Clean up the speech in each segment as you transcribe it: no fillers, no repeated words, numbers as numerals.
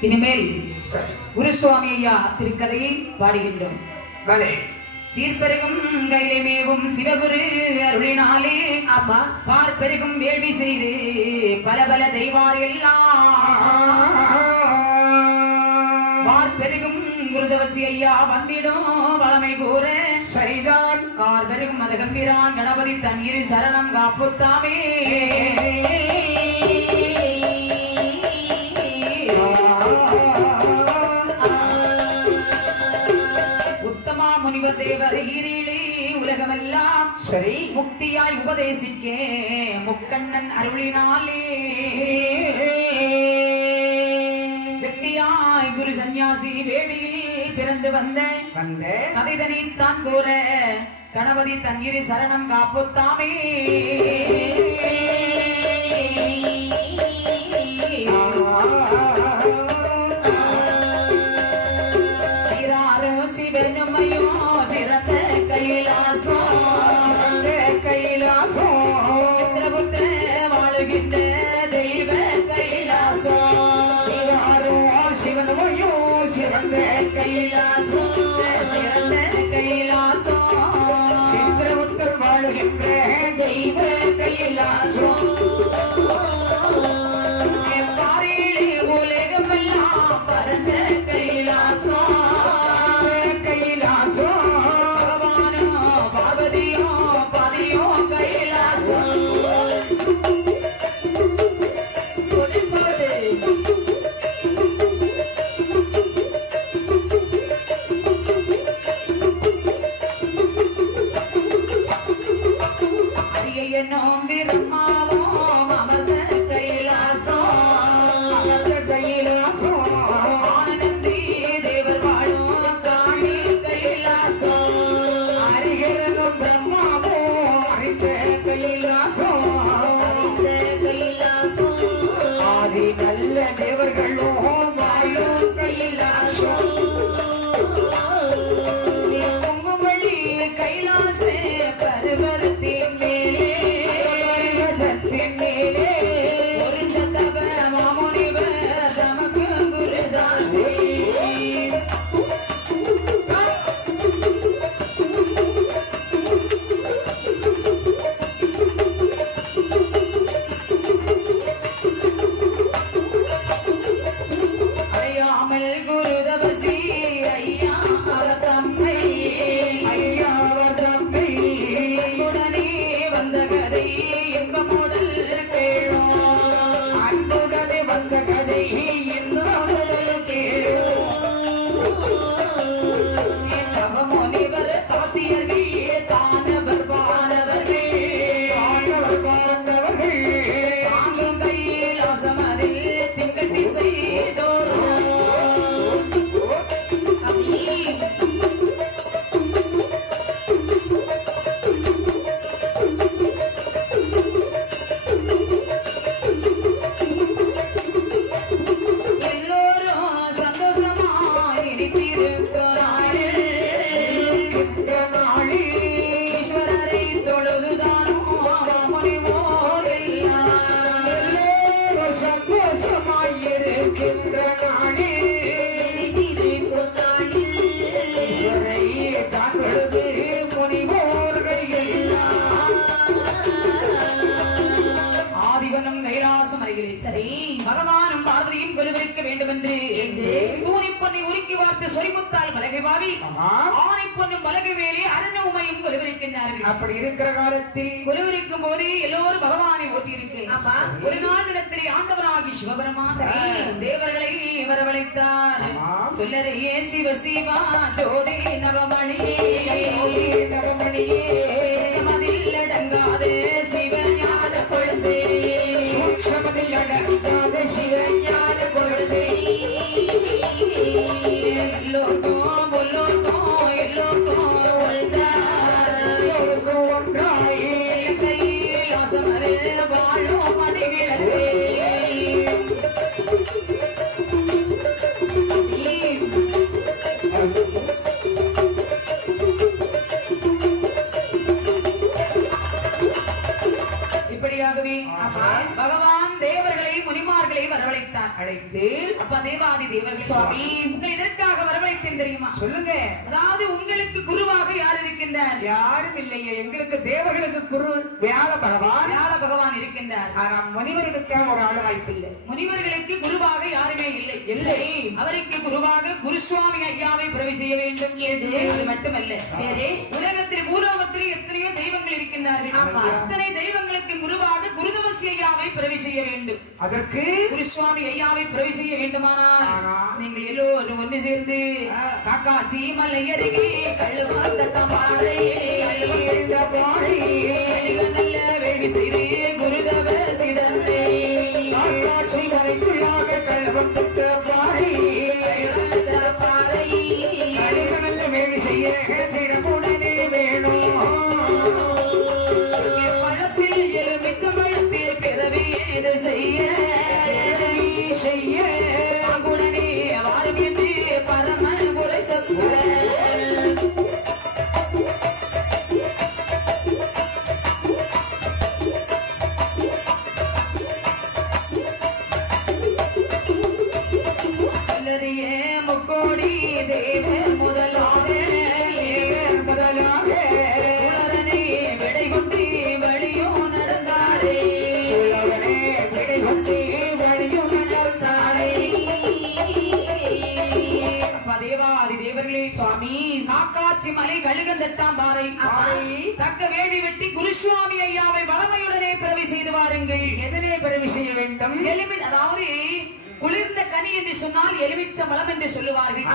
இனிமேல் குருசுவாமி ஐயா திருக்கதையை பாடுகின்றோம். சீர்பெருகும் கையிலேமேவும் சிவகுரு அருளினாலே அம்மா பார்ப்பெருகும் வேள்வி செய்து பல பல தெய்வார் எல்லாம் பார்ப்பெருகும் குருதவசி ஐயா வந்திடும் வளமை கூற சரிதான் கார்பெருகும் மத கம்பீரான் கணபதி தண்ணீர் சரணம் காப்புத்தாமே தேவர் ஈரேழே உலகமெல்லாம் சரி முக்தியாய் உபதேசிக்க முக்கண்ணன் அருளினாலே வெட்டியாய் குரு சந்நியாசி வேடியில் பிறந்து வந்த கதைதனை தான் கூற கணபதி தண்ணீர் சரணம் காப்புத்தாமே அப்படி இருக்கிற காலத்தில் குருவிருக்கும் போது எல்லோரும் பகவானை ஓட்டி இருக்கு. ஒரு நாள் தினத்திலே ஆண்டவராகி சிவபெருமா தேவர்களை வரவழைத்தார். சொல்லறையே சிவ சிவா ஜோதி நவமணியே நவமணியே சமதில் அடங்காத சிவஞான கொழுந்தே சமதில் அடங்காத சிவஞான கொழுந்தே எல்லோருக்கும் வரவழைத்து அப்ப தேவாதி தேவர்கள் சுவாமி உங்களை எதற்காக வரவழைத்தேன் தெரியுமா? சொல்லுங்க. அதாவது உங்களுக்கு குருவாக யார் இருக்கின்றார்? யாரும் இல்லையே. எங்களுக்கு தேவர்களுக்கு குரு வியாழ பகவான். வியாழ பகவான் இருக்கின்றார். ஆனா முனிவர்களுக்கு ஒரு ஆளு வாய்ப்பு இல்லை. முனிவர்களுக்கு குருவாக யாருமே இல்லை. இல்லை. அவருக்கு குருவாக குருசுவாமி ஐயாவை பிறவி செய்ய வேண்டும். அது மட்டுமல்ல, உலகத்தில் பூலோகத்தில் எத்தனையோ தெய்வங்கள் இருக்கின்றார்கள். அத்தனை தெய்வங்களுக்கு குருவாக குருதவசி ஐயாவை பிறவி செய்ய வேண்டும். அதற்கு குருசுவாமி ஐயாவை பிறவி செய்ய வேண்டுமானால் நீங்கள் எல்லோரும் ஒன்று சேர்ந்து காக்காச்சி மலை அருகே நல்ல வேள்வி செய்து குருதவசி தந்தை காக்காட்சி மலைக்குள்ளாக கழுவம் சுத்த பாறை நல்ல வேள்வி செய்ய சிறப்புடனே வேணும். பழத்தில் எலுமிச்ச பழத்தில் பிறவி இது செய்ய குடனே வாருகிட்டு பரமன் குறை சத்த முக்கோடி தேவர் முதலாக சுடரனே விடை கொண்டு வழியோ நடந்தாரே விடை கொண்டு வழியோ நடந்தாரே. தேவாதி தேவர்களே சுவாமி காக்காட்சி மலை கழுகந்தட்டாம் பாறை தக்க வேடி வெட்டி குருசுவாமி ஐயாவை வளமையுடனே பிறவி செய்து வாருங்கள். எதனே பிறவி செய்ய வேண்டும்? அதாவது குளிர்ந்த கனி என்று சொன்னால் எலுமிச்ச பழம் என்று சொல்லுவார்கள்.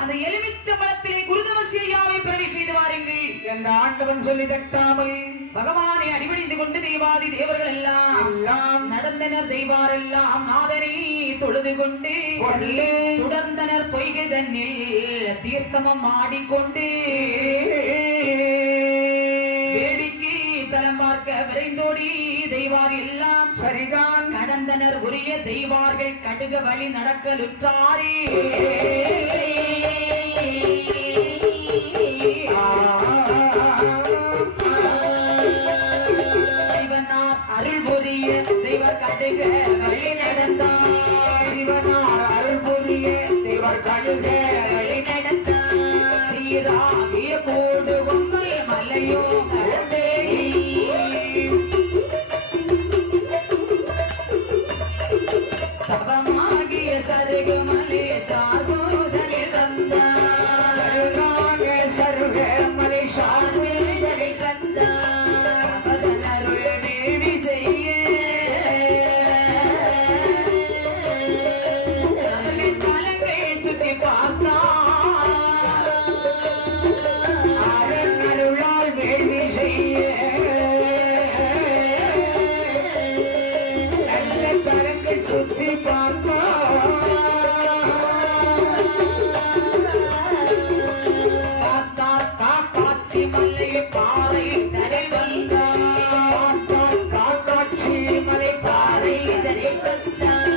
அந்த எலுமிச்ச பழத்திலே குருதவசி ஐயாவை பிறவி செய்து வாருங்கள் என்ற ஆண்டவன் சொல்லி தட்டாமல் பகவானை அடிபணிந்து கொண்டு தேவாதி தேவர்கள் எல்லாம் நடந்தனர். தெய்வாரெல்லாம் நாதனை தொழுது கொண்டு தொடர்ந்தனர். பொய்கை தன்னில் தீர்த்தமம் ஆடிக்கொண்டு வேடிக்கை தலம் பார்க்க விரைந்தோடி தெய்வார் எல்லாம் சரிதான் நடந்தனர். உரிய தெய்வார்கள் கடுக வழி நடக்கலுற்றாரே சிவனார் அருள் புரிய தெய்வர் கடுக வழி நடந்தார். சிவனார் அருள் புரிய தெய்வர் கடுக வழி நடந்தார். சீராகிய கோடு உங்கள் மலையோ கடந்தே தவமாகிய சருகு மலை சாதோதரில் வந்தார். சருக மலை சாதோதரில் வந்தார். அதன் அருள் வேள்வி செய்ய தலங்கள் சுற்றி பார்த்தார். அதன் அருளால் வேள்வி செய்ய நல்ல தலங்கள் சுற்றி பார்த்தோம். பார்த்தார் காக்காட்சி மலை பாறை தரை வந்தார். காக்காட்சி மலை பாறை தரை வந்தார்.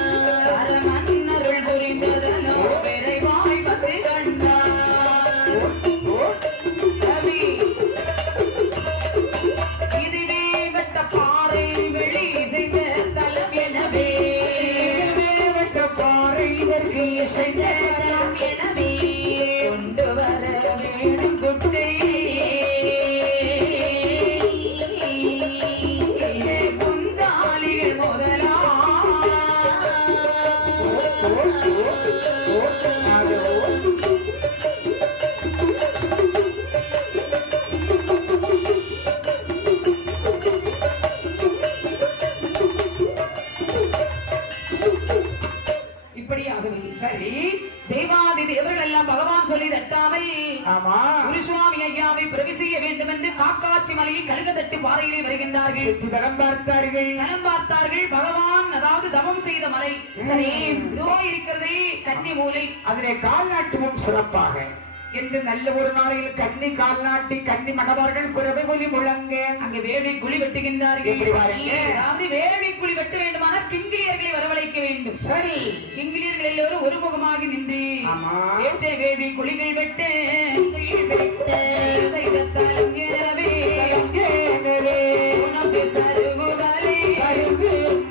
அரமன்னருள் புரிந்ததனோ விரைவாய் வந்து கண்டார். கவி இதுவே வெட்ட பாறை வெளி செய்த தலம் எனவே பாறை இதற்கு செய்த தலம் எனவே கொண்டு வர வேணும் குட்டை குந்தாளிகள் முதலா இப்படியாகவே சரி தெய்வாதி தேவர்கள் எல்லாம் பகவான் சொல்லி தட்டாமல் ஆமா குருசுவாமி ஐயாவை பிறவி செய்ய வேண்டும் என்று காக்காட்சி மலையில் கழுகதட்டு பாறையிலே வருகின்றார்கள். தலம் பார்த்தார்கள். தலம் பார்த்தார்கள். பகவான் அதாவது தவம் செய்த மலை சரி இதோ இருக்கிறதே கன்னி மூலை. அதிலே கால் நாட்டுவும் சிறப்பாக என்று நல்ல ஒரு நாளையில் கன்னி கால் நாட்டி கன்னி மகவார்கள் குறவை ஒலி முழங்க அங்க வேடி குழி வெட்டுகின்றார்கள். எப்படி பாருங்க? அதாவது வேடி குழி வெட்ட வேண்டுமானால் கிங்கிலியர்களை வரவழைக்க வேண்டும். சரி கிங்கிலியர்கள் எல்லோரும் ஒருமுகமாகி நின்று ஆமா. ஏற்ற வேடி குழிகள் வெட்ட செய்த தலம் எனவே குணம் சருகு மலை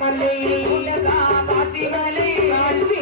மலை உலகா காட்சி மலை காட்சி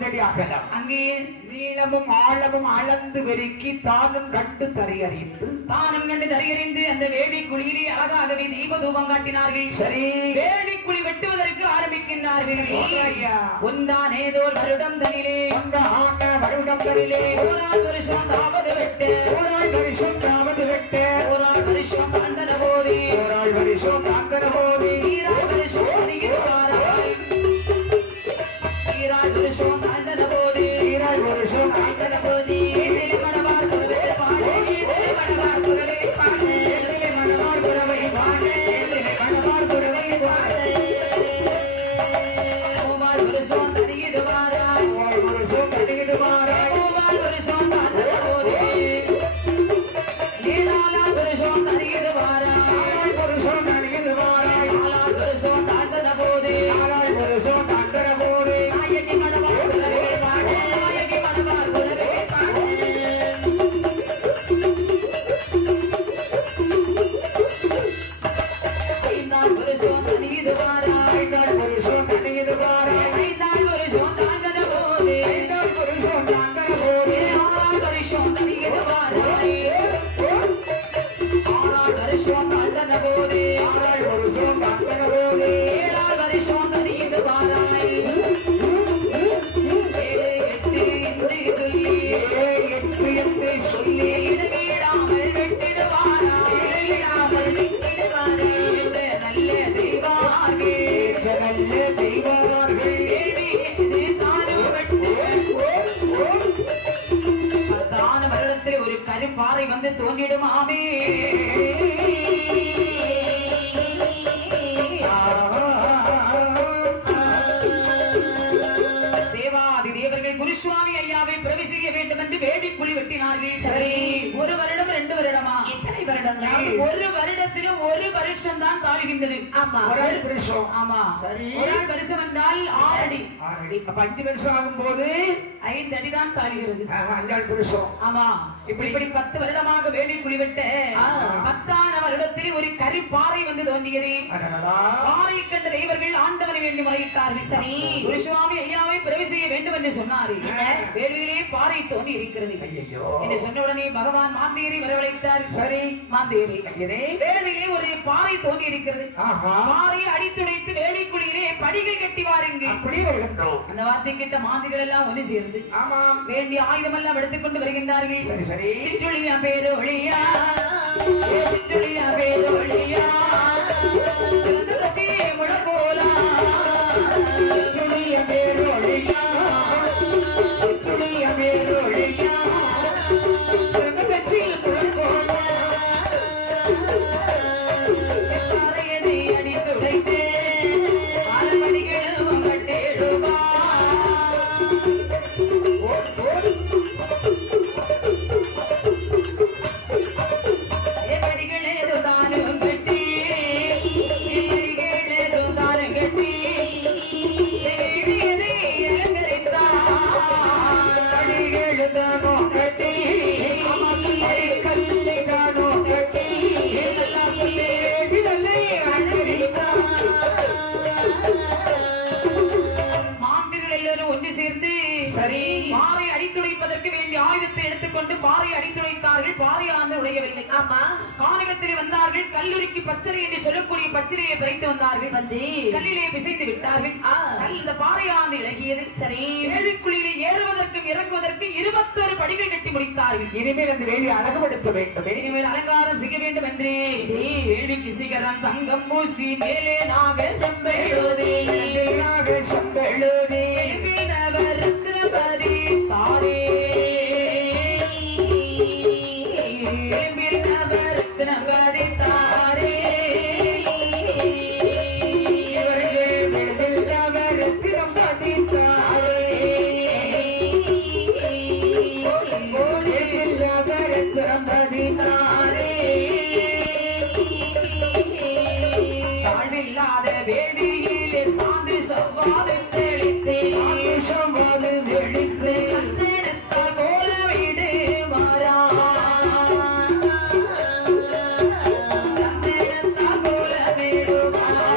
30 அகலம் அங்கே நீளமும் ஆழமும் அளந்து வெறுக்கி தானும் கண்டு தரையறிந்து தானும் கண்டு தரையறிந்து அந்த வேள்வி குழியிலே அழகாகவே தீப தூபம் காட்டினார்கள். சரி வேள்வி குழி வெட்டுவதற்கு ஆரம்பிக்கின்றார்கள். ஐயா. ஒன்றானேதோர் வருடம் தனிலே ஒன்றான வருடங்களிலே ஓராள் வருஷம் தாவது வெட்டு ஓராள் வருஷம் தாவது வெட்ட ஓராள் வருஷம் காண்டன போதே ஓராள் வருஷம் காந்தன போது ஈராள் வருஷம் அறிகிறாராய் ஈராள் வருஷம் காண்டன போதே ஈராள் வருஷம் காண்டன போதே ஏதிலே மணவார் குரவே பாடு ஏதிலே மணவார் குரவே பாடு ஏதிலே மணவார் குரவை பாடு ஏதிலே மணவார் குரவை பாடு மூவாள் வருஷம் தனியது வாராய் ஓராள் வருஷம் கடிது மாறாய் மூவாள் வருஷம் காண்டன போதே ஏழாளாம் வருஷம் தனியது வாராய் ஆறாள் வருஷம் கடிது மாறாய் நாலாள் வருஷம் காண்டன போதே ஆறாள் வருஷம் காந்தன போது நாயகி மணவார் குரவே பாடு நாயகி மணவார் குரவே பாடு ஐந்தாள் வருஷம் தனியது வாராய் ஐந்தாள் வருஷம் கடிது மாறாய் ஐந்தாள் வருஷம் காண்டன போதே ஐந்தாள் வருஷம் காந்தன போது ஆறாள் வருஷம் தனியது வாராய் ஆறாள் வருஷம் காண்டன போதே ஆறாள் வருஷம் காந்தன போது ஏழாள் வருஷம் தனியது வாராய் ஏழு எட்டு என்று சொல்லி எட்டு என்று சொல்லி இடவிடாமல் வெட்டிடுவாராய் இடவிடாமல் வெட்டிடுவாராய் என்ற நல்ல தெய்வாகே நல்ல தெய்வமார்கள் கேள்வி இது தானும் வெட்டு 10 வருடத்தில் ஒரு கருப்பாறை வந்து தோன்றிடுமாமே தேவாதி தேவர்கள் குருசுவாமி ஐயாவை பிரவி செய்ய வேண்டும் என்று வேள்வி குழி வெட்டினார்கள். சரி, ஒரு வருடம் 2 வருடமா? எத்தனை வருடங்கள்? ஒரு வருடத்திலும் ஒரு வருஷம் தான் தாழ்கின்றது. ஆமா. ஒரு வருஷம் ஆமா. சரி. ஒரு ஆள் வருஷம் என்றால் 6 அடி. 6 அடி அப்ப 5 வருஷம் ஆகும்போது 5 அடி தான் தாழ்கிறது. அஞ்சாள் வருஷம் ஆமா. இப்படி 10 வருடமாக வேள்வி குழி வெட்ட 10ஆன வருடத்தில் ஒரு கரிப்பாறை வந்து தோன்றியது. அடடடா. பாறை கண்ட தெய்வர்கள் ஆண்டவனை வேண்டி முறையிட்டார்கள். சரி. குருசுவாமி ஐயாவை பிரவி செய்ய வேண்டும் என்று சொன்னார்கள். என்ன? வேள்வியிலே பாறை தோன்றி இருக்கிறது ஐயையோ. என்று சொன்ன உடனே பகவான் மாந்தேரி வரவழைத்தார். சரி மாந்தேரி ஐயரே. வேள்வியிலே ஒரு பாறை தோன்றி இருக்கிறது. ஆஹா. பாறையை அடித்துடைத்து வேள்விக்குழியிலே படிகள் கட்டி வாருங்கள். அப்படி வருகின்றோம். அந்த வார்த்தை கிட்ட மாந்திகள் எல்லாம் ஒன்று சேர்ந்து ஆமாம். வேண்டிய ஆயுதம் எல்லாம் எடுத்துக்கொண்டு வருகின்றார்கள். சரி சரி. சிற்றுளியா பேரொழியா சிற்றுளியா பேரொழியா சிறந்த சக்தியே முழக்கோலா சுற்றுலிய மேலொழியா. சுற்றுலிய மேலொழியா. சிறந்தகட்சி முழக்கோலா. பாறையதை அடித்துடைத்து பாலமணிகளும் கட்டேடுவா படிகளேதோ தானும் கட்டி படிகளேதோ தானும் கட்டி எழியதை அலங்கரித்தார் படிகளுதானோ கட்டி. கல்லைதானோ கட்டி. எல்லாம் சொல்லி விடலை அலங்கரித்தார். மாந்திரிகள் எல்லோரும் ஒன்று சேர்ந்து சரி. பாறை அடித்துடைப்பதற்கு வேண்டிய ஆயுதத்தை எடுத்துக்கொண்டு பாறை அடித்துடைத்தார்கள். பாறையானது உடையவில்லை. ஆமா. கானகத்திலே வந்தார்கள். கல்லூரிக்கு பச்சரை என்று சொல்லக்கூடிய பச்சரையை பிரைத்து வந்தார்கள். வந்து கல்லிலே பிசைந்து விட்டார்கள். கல் இந்த பாறையானது இறங்கியது. சரி. வேள்விக்குழியிலே ஏறுவதற்கும் இறங்குவதற்கு 21 படிகள் கட்டி முடித்தார்கள். இனிமேல் அந்த வேலையை அழகுபடுத்த வேண்டும். இனிமேல் அலங்காரம் செய்ய வேண்டும் என்று வேள்விக்கு சிகரம் தங்கம் பூசி மேலே நாக செம்பெழுதி மேலாக செம்பெழுதி. எலும்பில் நவரத்னபதி தாரே எலும்பில் நவரத்னபதி தாரே இவர்கள் மேலில் ரத்தினம் பதித்தாரே. மேலில் ரத்தினம் பதித்தாரே. தாழ்வில்லாத வேள்வியிலே சாந்து செவ்வாது தெளித்தே ஆவேசமாது வெடித்து சந்தனத்தால் கோல வீடு மாறா சந்தனத்தால் கோல வீடு மாறா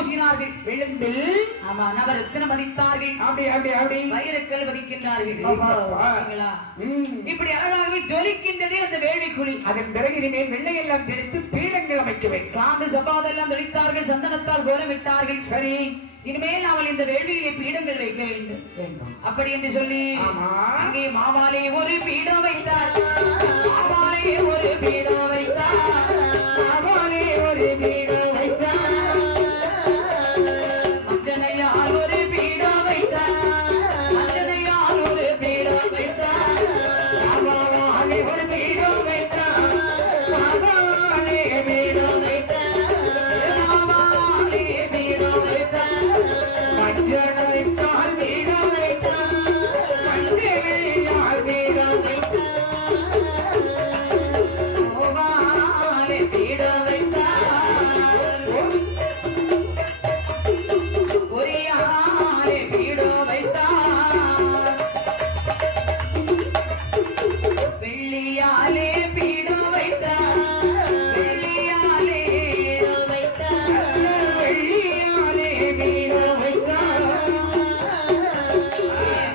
பூசினார்கள். விளிம்பில் ஆமா, நவரத்தினம் மதித்தார்கள். அப்படி அப்படி அப்படி வைரக்கல் மதிக்கின்றார்கள். ஆமா. சரிங்களா? இப்படி அழகாகவே ஜொலிக்கின்றதே அந்த வேள்விக்குழி. அதன் பிறகு இனிமேல் வெள்ளையெல்லாம் தெரித்து பீடங்கள் அமைக்கவே சாந்து சபாதெல்லாம் தெளித்தார்கள், சந்தனத்தால் கோலமிட்டார்கள். சரி, இனிமேல் அவள் இந்த வேள்வியிலே பீடங்கள் வைக்க வேண்டும். அப்படி என்று சொல்லி அங்கே மாவாலே ஒரு பீடம் வைத்தார். மாவாலே ஒரு பீடம் வைத்தார். மாவாலே ஒரு பீடம் வைத்தார். அஞ்சனையால் ஒரு பீடம் வைத்தார். அஞ்சனையால் ஒரு பீடம் வைத்தார். மாவாலே ஒரு பீடம் வைத்தார். மாவாலே பீடம் வைத்தார். மாவாலே பீடம் வைத்தார். மஞ்சளைத்தால் பீடம் வைத்தார். மஞ்சளையால் பீடம் வைத்தார். மாவாலே பீடம் வைத்தார். பொரியாலே பீடம் வைத்தார். வெள்ளியாலே பீடம் வைத்தார். வெள்ளியாலே வைத்தார். வெள்ளியாலே பீடம் வைத்தார்.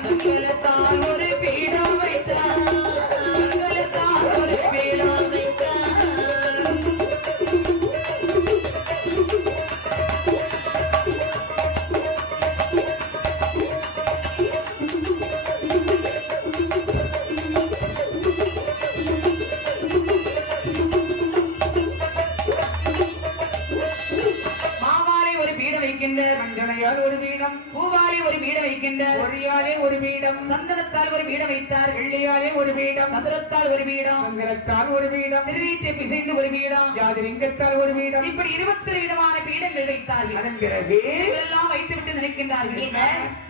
மங்களத்தால் ஒரு பீடம் வைத்தார். மங்களத்தால் ஒரு பீடம் வைத்தார். மாவாலே ஒரு பீடம் வைக்கின்றார். மஞ்சளையால் ஒரு பீடம். பூவாலே ஒரு பீடம் வைக்கின்றார். பொறியாலே ஒரு பீடம். சந்தனத்தால் ஒரு பீடம் வைத்தார். வெள்ளியாலே ஒரு பீடம். சதுரத்தால் ஒரு பீடம். மங்களத்தால் ஒரு பீடம். திருவீற்றை பிசைந்து ஒரு பீடம். ஜாதிலிங்கத்தால் ஒரு பீடம். இப்படி 22 விதமான பீடங்கள் வைத்தார்கள். அதன் பிறகு எல்லாம் வைத்துவிட்டு நினைக்கின்றார்கள்,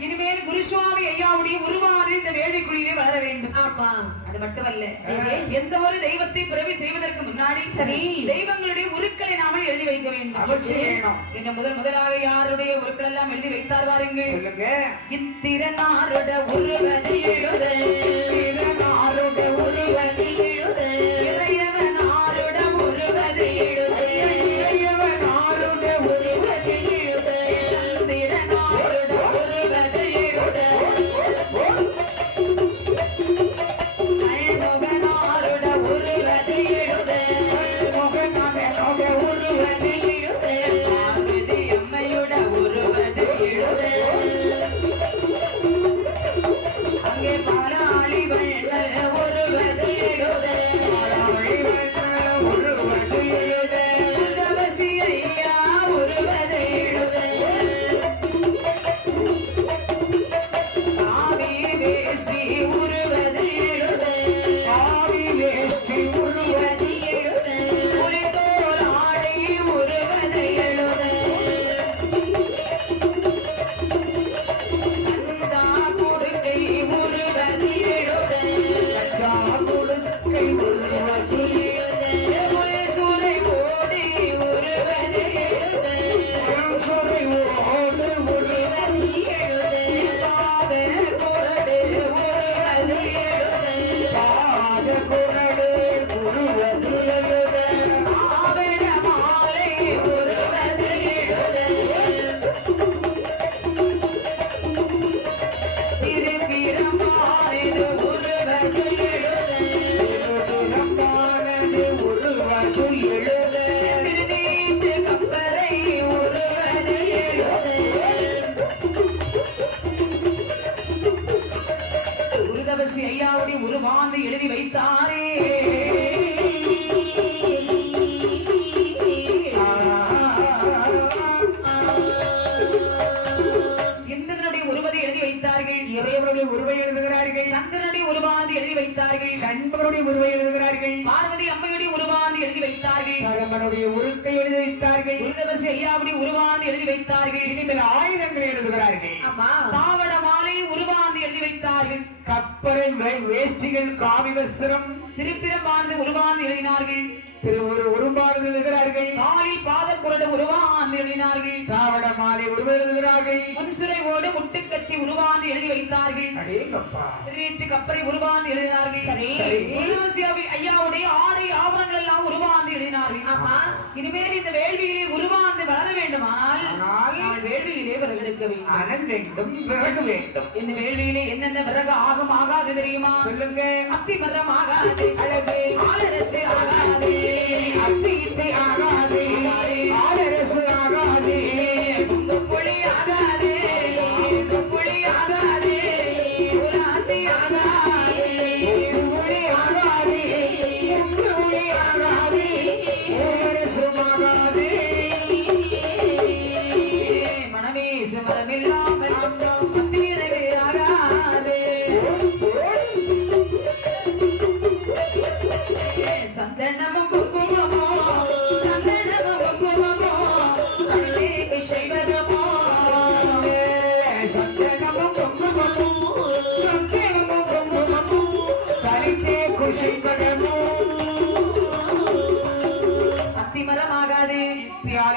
இனிமேல் குருசுவாமி ஐயாவுடைய உருவாறு இந்த வேள்விக்குழியிலே வளர வேண்டும். ஆமா, அது மட்டுமல்ல, எந்த ஒரு தெய்வத்தை பிறவி செய்வதற்கு முன்னாடி சரி, தெய்வங்களுடைய உருக்களை நாம எழுதி வைக்க வேண்டும். அவசியம். என்ன முதலாக யாருடைய உருக்கள் எல்லாம் எழுதி வைத்தார் வாருங்கள். சொல்லுங்க. இத்திரனாருட உருவதி எழுத, இத்திரனாருட உருவதி எழுத, இறையவனாருட உருவதி எழுத, இறையவனாருட உருவதி எழுத, சந்திரனாருட உருவதி எழுத, சண்முகனாருட உருவதி எழுத, முகநாதனோட உருவதி எழுத, பார்வதி அம்மையுட உருவதி எழுத, அங்கே பாலாளி வண்ண உருவதி எழுத, உருவது எழுத. உதவசி ஐயா உருவதி எழுத, ஆவி வேசி உருவதி எழுத, ஆவி வேஷ்டி உருவதி எழுத, புலிதோல் ஆடை உருவதி எழுத, அந்தா கொடுக்கை உருவதி எழுத, கொடுக்கை உருவது சுலை கோடி உருவதி எழுத, சுரை ஓடு உருவதி எழுத, பாத குரடு உருவதி எழுத, பாத குரடு உருவது எழுத. ஆவண மாலை உருவதி எழுத, திருப்பிரமானது உருவதி எழுத, திருமானது உருவது எழுத. திருநீற்று கப்பரை உருவதி எழுத, குருதவசி ஐயாவுடைய உருவாந்து எழுதி வைத்தாரே. இந்திரனுடைய உருவதை எழுதி வைத்தார்கள். இறைவனுடைய உருவை எழுதுகிறார்கள். சந்திரனுடைய உருவாந்து எழுதி வைத்தார்கள். சண்பகனுடைய உருவை எழுதுகிறார்கள். பார்வதி அம்மையுடைய உருவாந்து எழுதி வைத்தார்கள். பரமனுடைய உருக்கை எழுதி வைத்தார்கள். குருதவசி ஐயாவுடைய உருவாந்து எழுதி வைத்தார்கள். இனிமேல் ஆயுதங்களை எழுதுகிறார்கள். ஆமா, தாவட மாலை உருவாந்து எழுதி வைத்தார்கள். கப்பரை வேஷ்டிகள் காவி வஸ்திரம் திருப்பிரமானது உருவாந்து எழுதினார்கள். உருமாறு எழுதுகிறார்கள். காலில் பாதக்குரடு உருவாந்து எழுதினார்கள். தாவட மாலை உருவ எழுதுகிறார்கள். முன்சுரைவோடு முட்டுக்கச்சி உருவாந்து எழுதி வைத்தார்கள். அடேங்கப்பா. திருநீற்று கப்பரை உருவாந்து எழுதினார்கள். ஐயாவுடைய ஆடை ஆபரணங்கள் எல்லாம் உருவாந்து எழுதினார்கள். ஆமா, இனிமேல் இந்த வேள்வியிலே உருவாந்து வளர வேண்டுமானால் நாங்கள் வேள்வியிலே விறகெடுக்க வேண்டும். அனல் வேண்டும், விறகு வேண்டும். இந்த வேள்வியிலே என்னென்ன விறகு ஆகும் ஆகாது தெரியுமா? சொல்லுங்க. அத்தி மரம் ஆகாது, அழகு ஆலரசு ஆகாது, அத்தி இத்தை ஆகாது, ஆலரசு ஆகாது, புளி ஆகாது, புளி ஆகாது, புலாந்தி ஆகாது, புளி ஆகாது, புளி ஆகாது, ஆலரசு ஆகாது. மனமேசு மரமில்லாமல் புத்திரவே ஆகாது. சந்தனமும் குங்குமமோ, சந்தனமும் குங்குமமோ, அன்னைக்கு செய்வதமோ. சந்தனமும் குங்குமமோ, சந்தனமும் குங்குமமோ, தரித்தே குஷிப்பதமோ. அத்திமரமாகாது,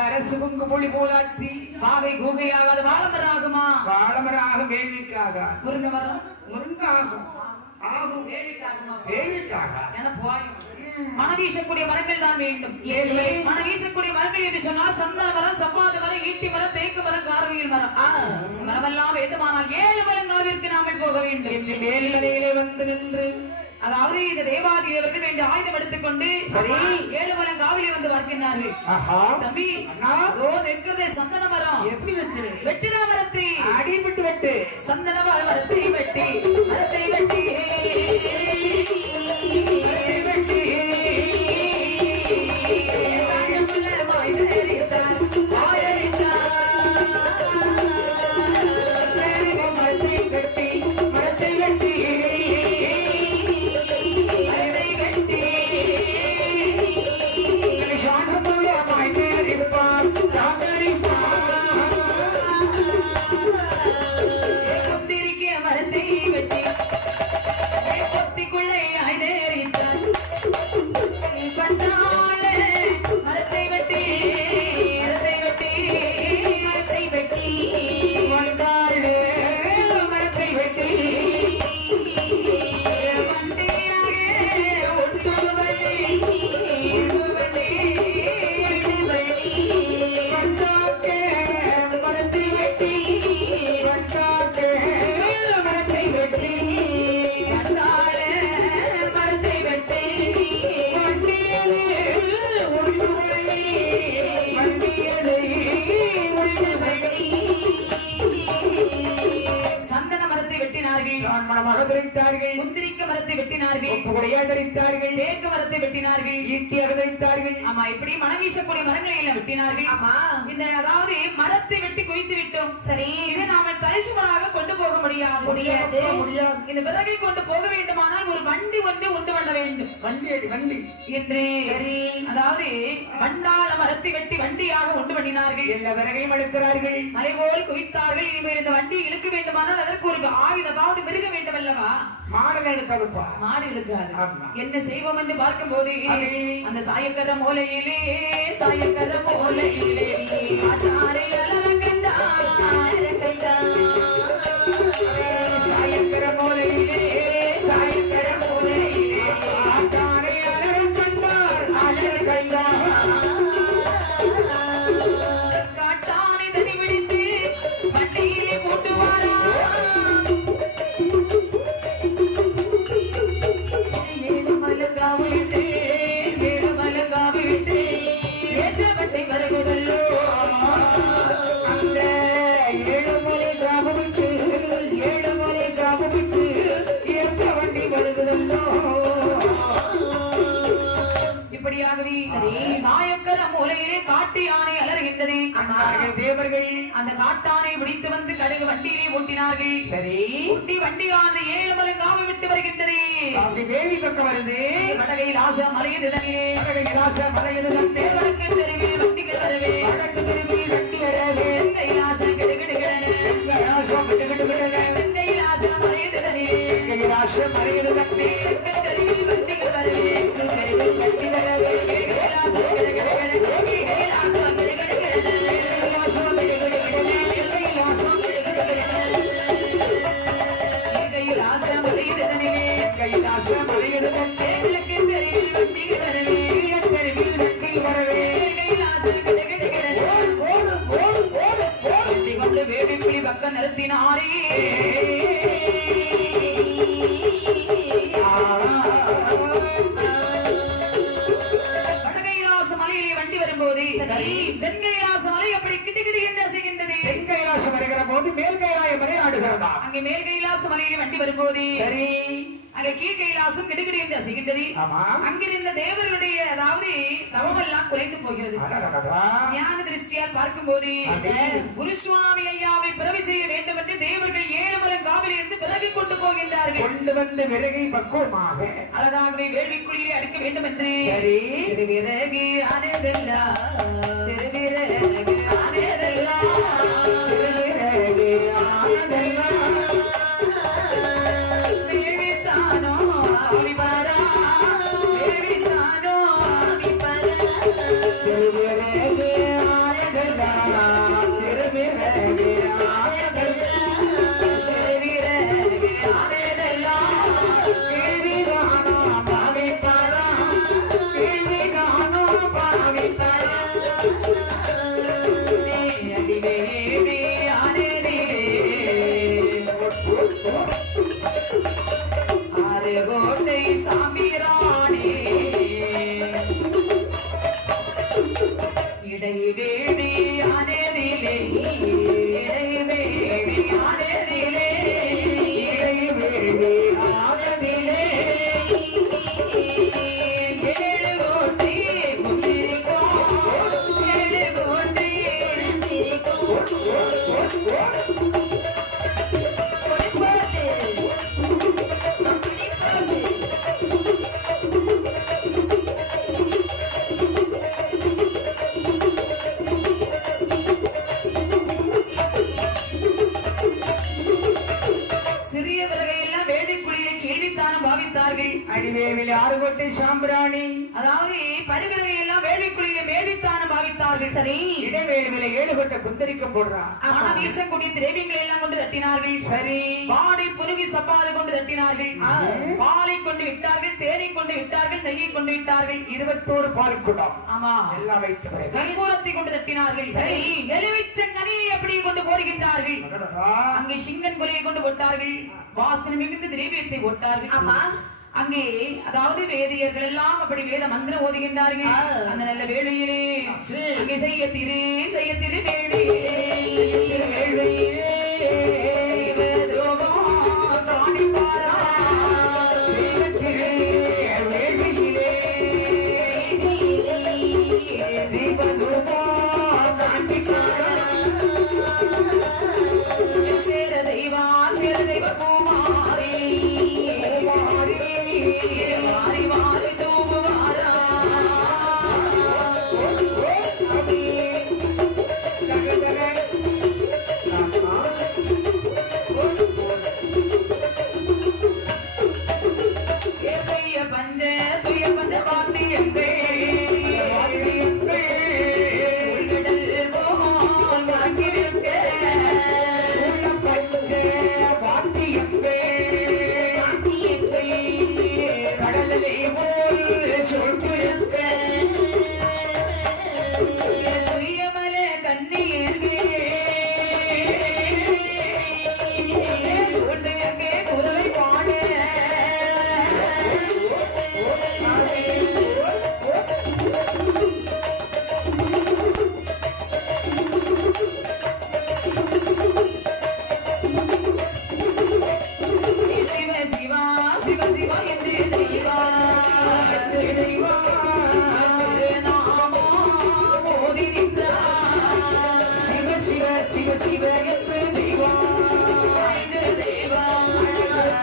அரசு பொங்கு பொழி போலாற்றி பாகை கூகையாகாது, வாழமரம் ஆகுமா? வாழமராக வேள்விக்காக, முருங்கை மரம் முருங்காகும் ஆகும், வேள்விக்காகுமா? வேள்விக்காக. என போயும் மன வீசக்கூடிய மரங்கள் தான் வேண்டும். மன வீசக்கூடிய மரங்கள் என்று சொன்னால் சந்தன மரம், சப்பாத மரம், ஈட்டி மரம், தேக்கு மரம், கார்கில் மரம். இந்த மரமெல்லாம் வேண்டுமானால் 7 மரங்காவிற்கு நாமல் போக வேண்டும் என்று மேல்மலையிலே வந்து நின்று, அதாவது இந்த தேவாதி தேவர்கள் வேண்டிய ஆயுதம் எடுத்துக்கொண்டு 7 மரங்காவிலே வந்து பார்க்கின்றார்கள். தம்பி, அதோ நிற்கிறதே சந்தன மரம். எப்படி வெட்டு? வெட்டினா மரத்தை அடிபட்டு வெட்டு. சந்தன மரத்தை வெட்டி, மரத்தை வெட்டி, முந்திரிக்க மரத்தை வெட்டினார்கள், தேக்கு மரத்தை வெட்டினார்கள், ஈட்டியாக தரித்தார்கள். ஆமா, இப்படி மனம் வீசக்கூடிய மரங்களை எல்லாம் வெட்டினார்கள். ஆமா, இந்த அதாவது மரத்தை வெட்டி குவித்து விட்டோம். சரி, இது நாம தரிசுமனாக கொண்டு போக முடியாது. இந்த விறகை கொண்டு போக வேண்டுமானால் ஒரு வண்டி ஒன்று உண்டு பண்ண வேண்டும். வண்டி என்று அதாவது வண்டாள மரத்தை வெட்டி வண்டியாக உண்டு பண்ணினார்கள். எல்லா விறகையும் எடுக்கிறார்கள், மலைபோல் குவித்தார்கள். இனிமேல் இந்த வண்டியை இழுக்க வேண்டுமானால் அதற்கு ஒரு ஆயுதம், அதாவது மிருக வேண்டும் அல்லவா? மாடல் எடுப்பா, மாடு இழுக்காது. என்ன செய்வோம் என்று பார்க்கும் போது அந்த சாயக்கர மூலையிலே, சாயக்கர மூலையிலே ஆச்சாரை அலங்கண்டா, சாயக்கர மூலையிலே, சாயக்கர மூலையிலே ஆச்சாரை அலங்கண்டார், காட்டானை தனி விடுத்து வண்டியிலே போட்டுவாரா. ஏற்றப்பட்டை வருகுதல்லோ, அந்த 7 மலை கிராமத்துக்கு 7 மலை கிராமத்துக்கு ஏற்ற வண்டி வருகுதல்லோ. இப்படியாகவே சாயக்கர மூலையிலே காட்டு யானை அலறுகின்றது. தேவர்கள் அந்த காட்டானை பிடித்து வந்து கடுகு வண்டியிலே ஓட்டினார்கள். சரி, ஊட்டி வண்டியானது 7 மரங்காவை விட்டு வருகின்றது. அப்படி வேலி பக்கம் வருது. வடகையில் ஆசை மலையது தனியே, மலையது வடக்கு தெருவில் வண்டிகள் வரவே, வடக்கு தெருவில் வண்டி வரவே, கைலாசம் கிடுகிடுகிறன, கைலாசம் கிடுகிடுகிறன, கைலாசம் மலையது தனியே, கைலாச மலையில் கட்டி தெருவில் வண்டிகள் வரவே தெருவில் கட்டி வரவே கைலாசம் கைலாசம் கைலாசம் மலையிலே கைலாச மலையில் கட்டி தெருவில் வண்டிகள் வரவே தெருவில் வண்டி வரவே கைலாசம் கொண்டு வேடிக்குழி பக்கம் நிறுத்தினாரே வடகைலாச மலையிலே வண்டி வரும்போது தென்கைலாச மலை அப்படி கிட்டுக்கிட்டு என்று அசைகின்றது. கைலாச வருகிற போது மேல் கைலாய மலை ஆடுகிறதா அங்கே மேல் கைலாச மலையிலே வண்டி வரும்போது சரி அங்கே கீழ் கைலாசம் கிடுகிடு என்று அசைகின்றது. ஆமா அங்கிருந்த தேவர்களுடைய அதாவது தவமெல்லாம் குறைந்து போகிறது. அடடடடா. ஞான திருஷ்டியால் பார்க்கும்போது குருசுவாமி ஐயாவை பிறவி செய்ய வேண்டும் என்று தேவர்கள் 7 மரம் காவிலிருந்து பிறகு கொண்டு போகின்றார்கள். கொண்டு வந்த விறகை பக்குவமாக அழகாகவே வேள்விக்குழியிலே அடுக்க வேண்டும் என்று சரி சிறுவிறகு ஆனதெல்லாம் சிறுவிறகு ஆனதெல்லாம் விறகு ஆனதெல்லாம் வேள்வித்தானோ ஆவிபாரா வேள்வித்தானோ ஆவிபாரா விறகு ஆனதெல்லாம் சிறுவிறகு ஆனதெல்லாம் சிறுவிறகு ஆனதெல்லாம் கேள்விதானோ பாவிப்பாரா கேள்விதானோ பாவிப்பாரா அடிவேணி ஆனதே ஆறு கோட்டை சாம்பிரானே இடைவேணி ஆனதிலே இடைவேணி ஆனதிலே இடைவேளை ஆனதிலே 7 கோட்டை குந்திரிக்கும் 7 கோட்டை சிறியவர்கள் எல்லாம் வேள்விக்குழியிலே கேள்வித்தானம் பாவித்தார்கள். அடிவேவில் ஆறுகோட்டை சாம்பிராணி அதாவது பரிவிறகை எல்லாம் வேள்விக்குழியிலே வேள்வித்தானம் பாவித்தார்கள். சரி இடைவேளுவில 7 கொட்டை குந்தரிக்கம் போடுறான் வீசக்கூடிய திரவியங்களை எல்லாம் கொண்டு தட்டினார்கள். சரி பாடி புருகி சப்பாலை கொண்டு தட்டினார்கள். பாலை கொண்டு விட்டார்கள், தேனை கொண்டு விட்டார்கள், நெய்யை கொண்டு விட்டார்கள். 21 பால் குடம் ஆமா எல்லாம் வைத்த பிறகு கற்பூரத்தை கொண்டு தட்டினார்கள். சரி எலுமிச்ச கனியை அப்படியே கொண்டு போடுகின்றார்கள். அடடடா. அங்கே சிங்கன் கொலையை கொண்டு போட்டார்கள். வாசனை மிகுந்த திரவியத்தை போட்டார்கள். ஆமா அங்கே அதாவது வேதியர்கள் எல்லாம் அப்படி வேத மந்திரம் ஓதுகின்றார்கள். அந்த நல்ல வேளையிலே அங்கே செய்ய திரு வேளையிலே தேவதோகம் காணிப்பாரா. சேர தெய்வ பூமாரி மாறி மாறி தூவுவாரா. துய பஞ்ச வாத்தி என்றே சொல்லிடல் போல் வாங்கியிருக்க கடலே போல் சொல்லிருக்க துயமல கண்ணியர்கே சொல்லிருக்கே குதிரை பாட சிவ சிவ என்று தெய்வா திருநாமோ மோதி நின்றார். சிவ சிவ என்று தெய்வா தேவா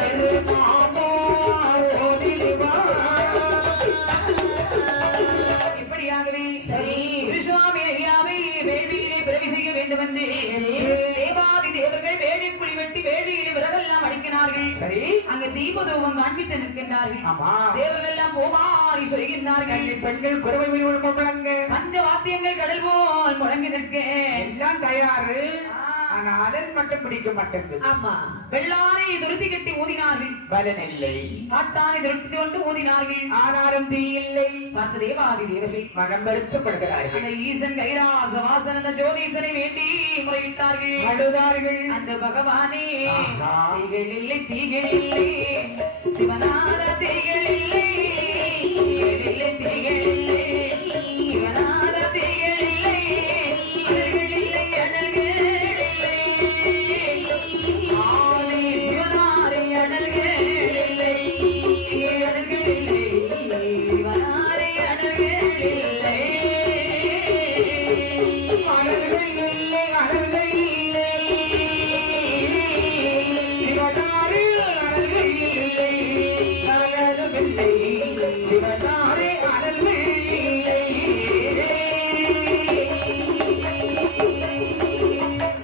திருநாமோ மோதி இப்படியாகவே குருசுவாமி ஐயாவை வேள்வியிலே பிறவி செய்ய வேண்டும் என்று தேவாதி தேவர்கள் வேள்விக்குழி வெட்டி வேள்வியிலே விறகெல்லாம் அடிக்கினார்கள். சரி அங்கே தீபதூபம் காண்பித்து நிற்கின்றார்கள். ஆமா. தேவர்கள் எல்லாம் போமாறி சொல்கின்றார்கள். பெண்கள் குறவை முழங்க பஞ்ச வாத்தியங்கள் கடல் போல் முழங்கி நிற்க எல்லாம் தயாரு. ஆனா அதன் மட்டும் பிடிக்க மாட்டேங்குது. ஆமா. வெள்ளாரை துருத்தி கட்டி ஊதினார்கள், பலன் இல்லை. காட்டானை துருத்தி கொண்டு ஊதினார்கள், ஆனாலும் தீ இல்லை. பார்த்த தேவாதி தேவர்கள் மனம் வருத்தப்படுகிறார்கள். அந்த ஈசன் கைலாச வாசன் அந்த ஜோதீசனை வேண்டி முறையிட்டார்கள், அழுதார்கள். அந்த பகவானே தீகள் இல்லை, தீகள் இல்லை, சிவநாத தீகள் இல்லை, இல்லை தீகள் இல்லை, சிவநாத தீகள் இல்லை, அனல்கள் இல்லை, அனல்கள் இல்லை, ஆதி சிவனாரை அனல்கள் இல்லை, அனல்கள் இல்லை, சிவனாரை அனல்கள் இல்லை, அனல்கள் இல்லை, அனல்கள் இல்லை, சிவனாரே அனல்கள் இல்லை, அனல்கள் இல்லை, சிவனாரே அனல்கள் இல்லை.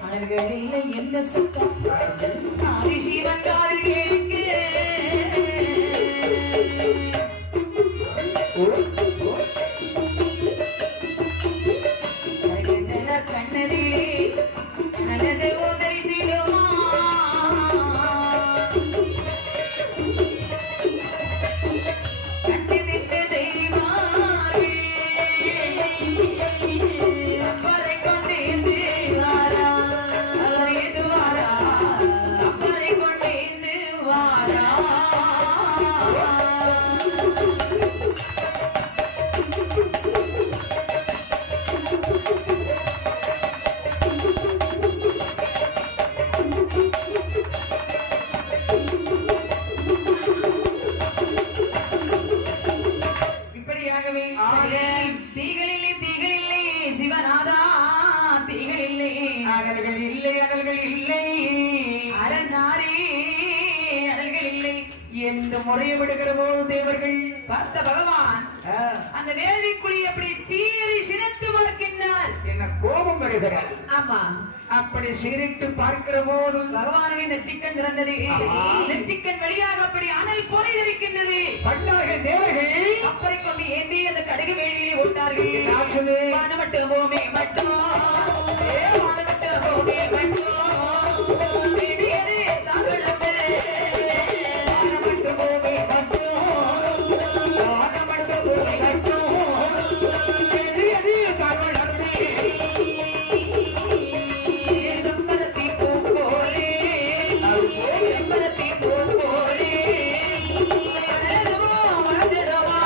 அனல்கள் இல்லை என்ற சத்தம் ஆதி சிவன் காதில் கேட்க கண்ணதிலே நல்லது உதறித்திடுமா கண்டிதிட்ட தெய்வாரே அப்பறை கொண்டேந்து வாரா எது வாரா அப்பறை கொண்டேந்து வாரா இப்படியாகவே தீகளில்லை, தீகளில்லை, சிவநாதா தீகளில்லை, அனல்கள் இல்லை, அனல்கள் இல்லை அரணாரே அனல்கள் இல்லை என்று முறையமிடுகிற போது தேவர்கள் பார்த்த பகவான் அந்த வேள்விக்குழி அப்படி சீறி சினத்து பார்க்கின்றார். என்ன கோபம் வருகிறது. ஆமா. அப்படி சிரித்து பார்க்கிற போது பகவானுடைய நெற்றிக்கண் திறந்தது, நெற்றிக்கண் வழியாக அப்படி அனல் பொறை இருக்கின்றது. பண்டார்கள் தேவர்கள் அப்பறை கொண்டு ஏந்தி அந்த கடுகு வேள்வியிலே ஓட்டார்கள். ஆச்சுது. வானமட்டு பூமி மட்டும், வானமட்டு பூமி மட்டும், விடியது தாங்களப்பே. வானமட்டு பூமி மட்டும், வானமட்டு பூமி மட்டும், விடியது தாங்களப்பே. செம்பருத்தி பூ போலே, செம்பருத்தி பூ போலே, மலருமா, மலருமா.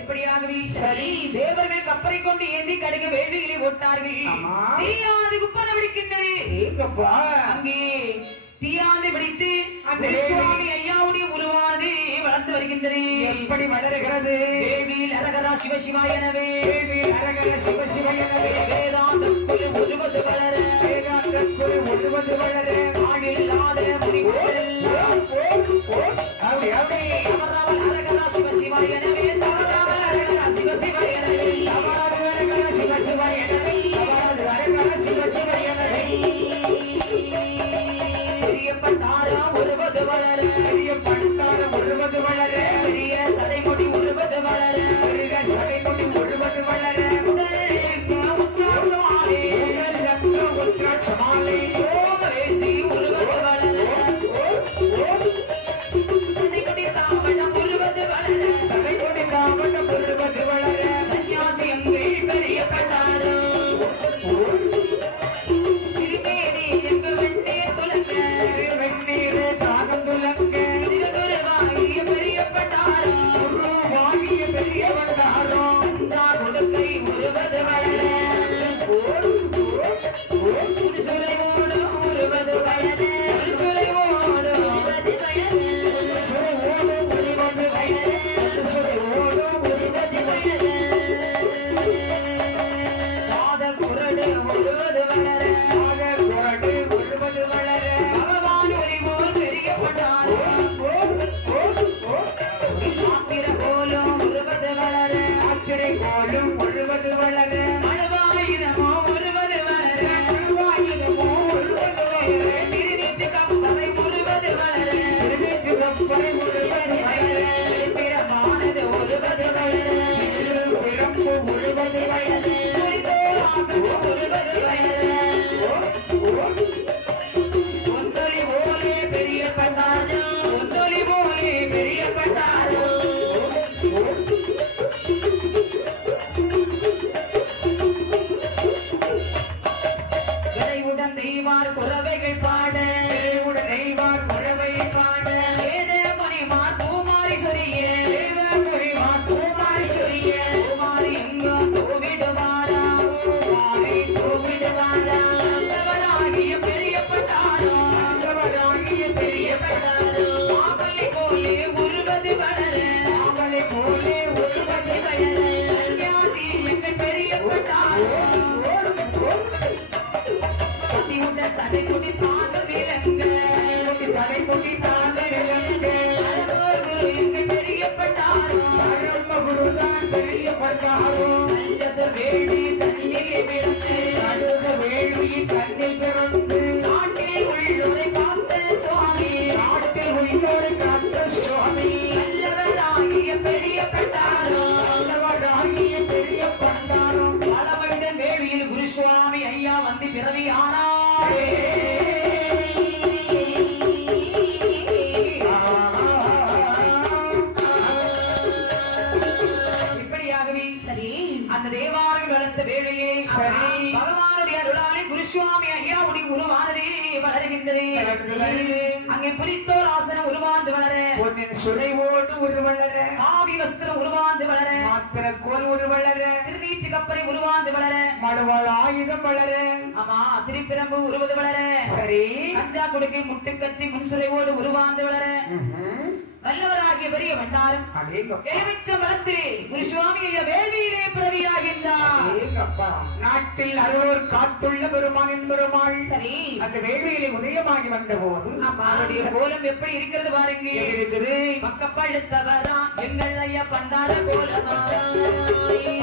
இப்படியாகவே சரி தேவர்கள் கப்பரை கொண்டு ஏந்தி கடுகு வேள்விகளை ஓட்டார்கள். ஆமா. தீயாது குப்பன பிடிக்கின்றது. ஏங்கப்பா. அங்கே தீயாந்து பிடித்து அந்த குருசுவாமி ஐயாவுடைய உருவானது வளர்ந்து வருகின்றது. எப்படி வளருகிறது. தேவியில் அரகரா சிவ சிவா எனவே, தேவியில் அரகர சிவ சிவ எனவே, வேதாந்தம் குரு முழுவது வளர, வேதாந்தக் குரு முழுவது வளர, ஆணில்லாத முடிவுகளெல்லாம் அப்படி அப்படி தவறாமல் அரகரா சிவ சிவா எனவே, தவறாமல் அரகரா சிவ சிவா எனவே, தவறாது அரகர சிவ சிவ எனவே, தவறாது அரகர சிவ சிவ எனவே, பிரியப்பட்டாரா உருவது வளர, பெரிய பண்டார முழுவது வளர, பெரிய சடைமுடி உருவது வளர, பெரிய சடைமுடி முழுவது வளர, உத்ராட்சமாலே, உத்ராட்சமாலை வேசி உருவது வளர, சடைமுடி தாமணம் உருவது வளர, சடைமுடி படுத்த வேளையே சரி. பகவானுடைய அருளாலே குருசுவாமி ஐயாவுடைய உருவானதே வளருகின்றது. அங்கே புரித்தோர் ஆசனம் உருவாந்து வளர, பொன்னின் சுரைவோடு உருவளர, காவி வஸ்திரம் உருவாந்து வளர, மாத்திர கோல் உருவளர, திருநீற்று கப்பலை உருவாந்து வளர, மடுவாள் ஆயுதம் வளர, ஆமா திருப்பிரம்பு உருவது வளர, சரி. கஞ்சா குடுக்கை முட்டுக்கச்சி முன்சுரைவோடு உருவாந்து வளர, வல்லவராகிய பெரிய வண்டாரம் அடேங்கப்பா. எலுமிச்ச மரத்திலே குருசுவாமி ஐயா வேள்வியிலே பிறவியாகின்றார். அடேங்கப்பா. நாட்டில் அருளோர் காத்துள்ள பெருமான் என்பெருமாள் சரி. அந்த வேள்வியிலே உதயமாகி வந்த போது அவருடைய கோலம் எப்படி இருக்கிறது பாருங்க. இருக்குது. பக்கப்பழுத்தவரா எங்கள் ஐயா பண்டார கோலமா,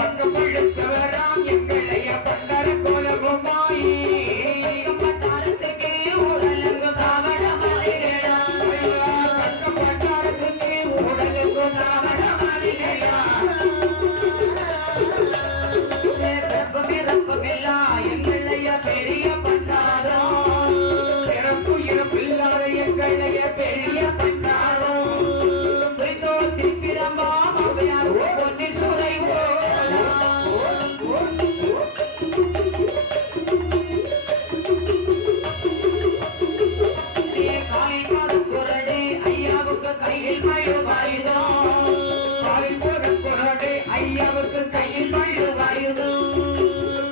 பக்கப்பழுத்தவராம் எங்கள் ஐயா பண்டார கோலமாய், பட்டாரத்துக்கு ஊடலங்கு தாவட மாலைகளா, பட்டாரத்துக்கு ஊடலுக்கு தாவட மாலைகளா, பிறப்பமில்லா எங்கள் ஐயா பெரிய பண்டாரம், பிறப்பு இறப்பில்லாத எங்கள் ஐயா பெரிய பண்டாரம், குறித்தோ திருப்பிரம்பா மாவையார் பொன்னி சுரைவோ, காலில் பாதம் குரடு ஐயாவுக்கு கையில் மழுவாயுதம், காலில் போடும் பொருளே ஐயாவுக்கு கையில் மழுவாயுதம்,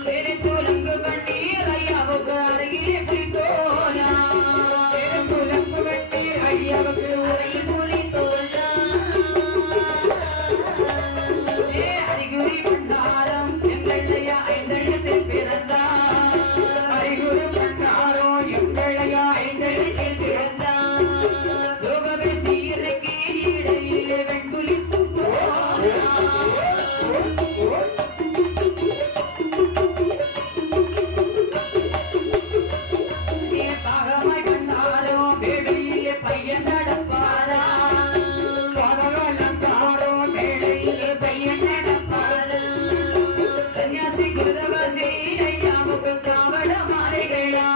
பெருந்துலங்கு பன்னீர் ஐயாவுக்கு அருகிலே குறித்தோலா, புலம்பு வெட்டி ஐயாவுக்கு அருகில் குறித்தோலா, அறிகுறி பண்டாரம் எங்கள் ஐயா ஐந்தெழுத்தில் பிறந்தார், அறிகுறி பண்டாரோ எங்கள் ஐயா ஐந்தெழுத்தில் பிறந்தார், யோகமே சீரக்கு இடையிலே வெண்குலி பூத்தோலா, பாகமாய் பண்டாரோ வேடியிலே பையன் நடப்பாரா, பாதகாலந்தாரோ மேடையிலே பையன் நடப்பாரா, சன்னியாசி குருதவாசி ஐயாவுக்கு காவட மாலைகளா,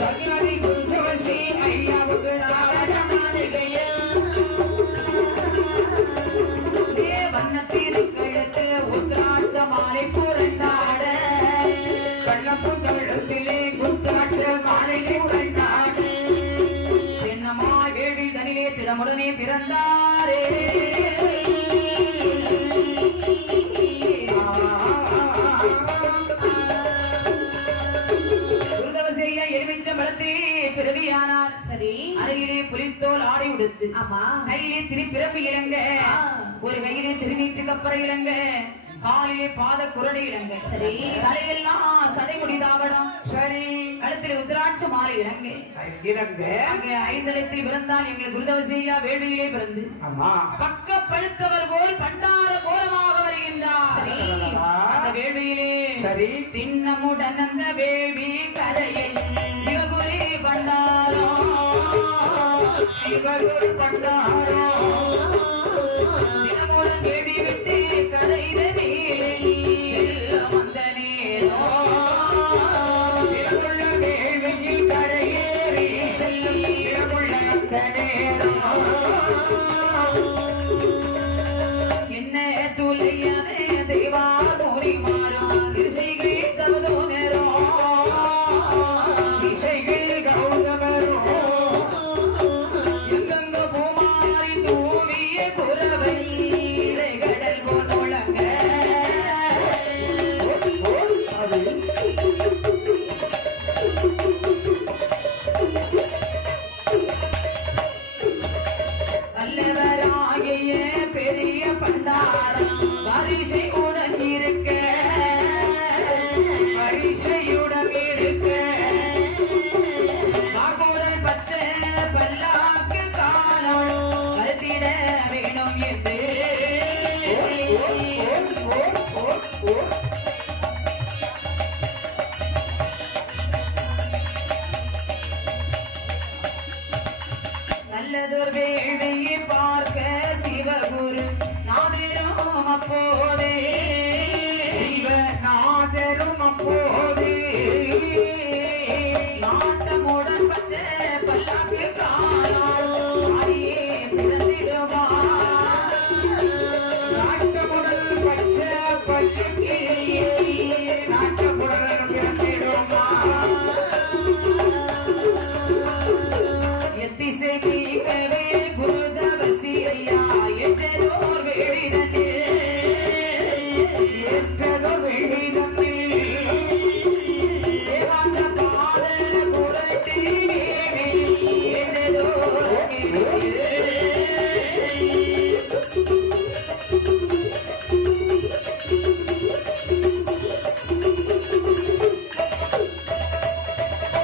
சங்கரி குருதவசி ஐயாவுக்கு காவட மாலைகளா, வண்ணத்திரு கழுத்து உத்ராட்ச மாலை புரண்டாட, கண்ணப்பு கழுத்திலே குத்தாட்ச மாலையை புரண்டாடு, என்னமாய் வேடி தனிலே திடமுடனே பிறந்தாரே, குருதவசையா எலுமிச்ச மரத்தே பிறவியானார். சரி. அருகிலே புலித்தோல் ஆடை உடுத்து, ஆமா. கையிலே திருப்பிறப்பு இலங்க, ஒரு கையிலே திருநீற்று கப்பரை இலங்க, காலிலே பாத குரடை இலங்க, சரி. தலையெல்லாம் சடைமுடி தாவடம், சரி. கழுத்திலே உத்திராட்ச மாலை இலங்க, இறங்க. அங்கே ஐந்தடத்தில் பிறந்தால் எங்கள் குருதவசையா வேள்வியிலே பிறந்து ஆமா. பக்க பழுத்தவர் போல் பண்டார கோலமாக வருகின்றார். சரி. அந்த வேள்வியிலே சரி. திண்ணமுடன் அந்த வேள்வி கரையில் சிவகுரி பண்டாரோ, சிவகுரு பண்டாரோ தினமுடன் வேடி விட்டு கரையில நீரை செல்ல வந்த நேரம், திருமுள்ள வேள்வியில் கரையேறி செல்லும் திருமுள்ள அந்த நேரம். என்ன துளையாத தேவா மோரி மாறா திருசைகள் தவதோ நேரம், திசைகள் கௌதமரோ எங்கெங்க பூமாரி தூவிய குரவை கடல் போல் முழங்க, வல்லவராகிய பெரிய பண்டாரம் பரிசை உடனிருக்க, பரிசையுடன் இருக்க பாகோடல் பச்சை பல்லாக்கு காலம் வருத்திட வேணும் என்று நல்லதொரு வேள்வியை பார்க்க சிவகுரு நாதிரும் அப்போதே, சிவநாதரும் அப்போது நாட்டமுடன் பச்சை பல்லாக்கு காலம் ஆடியே பிறந்திடுமா, நாட்டமுடல் பச்ச பல்லுக்கிளியே வெள்ளிதனே ஏற்றதோ வெள்ளிதமே ஏகாந்த பாடல் புரட்டி ஏற்றதோ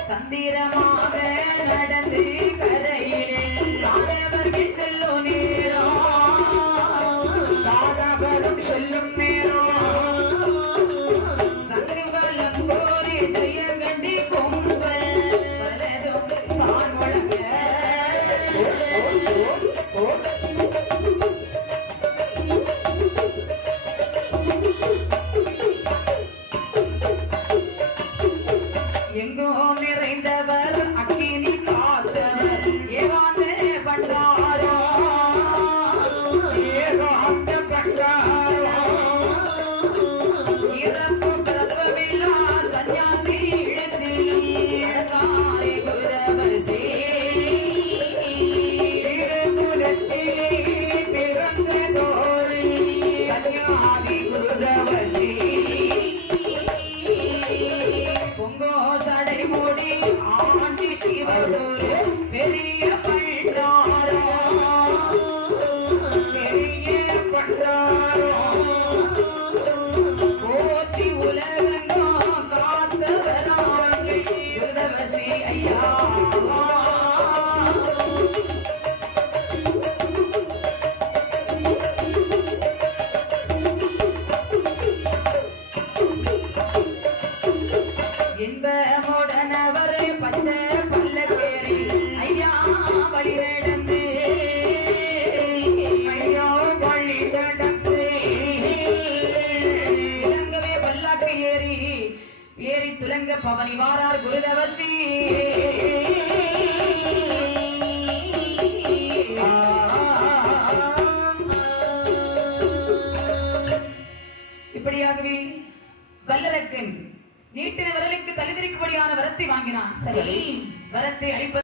தந்திரமாக நடந்து கரையிலே தானவர்கள் செல்லும் நேரம் தானவரும் செல்லும் நேரம் சங்கபலம் போரி ஜெயங்கண்டி கொம்ப பலதும் தான் முழங்க எங்கோ நிறைந்தவர் அக்கினி காத்தவர் ஏகாந்த பண்டாரோ ஏகாந்த பண்டாரோ இறப்பு பிரபமில்லா சந்நியாசி இடத்தில் அடக்காரை குரவரிசே திருக்குலத்திலே பிறந்த தோழி கன்யாதி குருதவசி பொங்கோ சடை மூடி ஆண்டி சிவதொரு பெரிய பண்டாரோ பெரிய பண்டாரோ போற்றி உலகங்கோ காத்தவராய் குருதவசி ஐயா இன்பமுடனவர் பச்சை பல்லக்கேறி ஐயா வழி நடந்து ஐயா வழி நடந்து இலங்கவே பல்லாக்கு ஏறி துலங்க பவனி வாரார் குருதவசி இப்படியாகவே வல்லரக்கன் நீட்டின விரலுக்கு தலிதிரிக்கும்படியான வரத்தை வாங்கினான். சரி வரத்தை அளிப்ப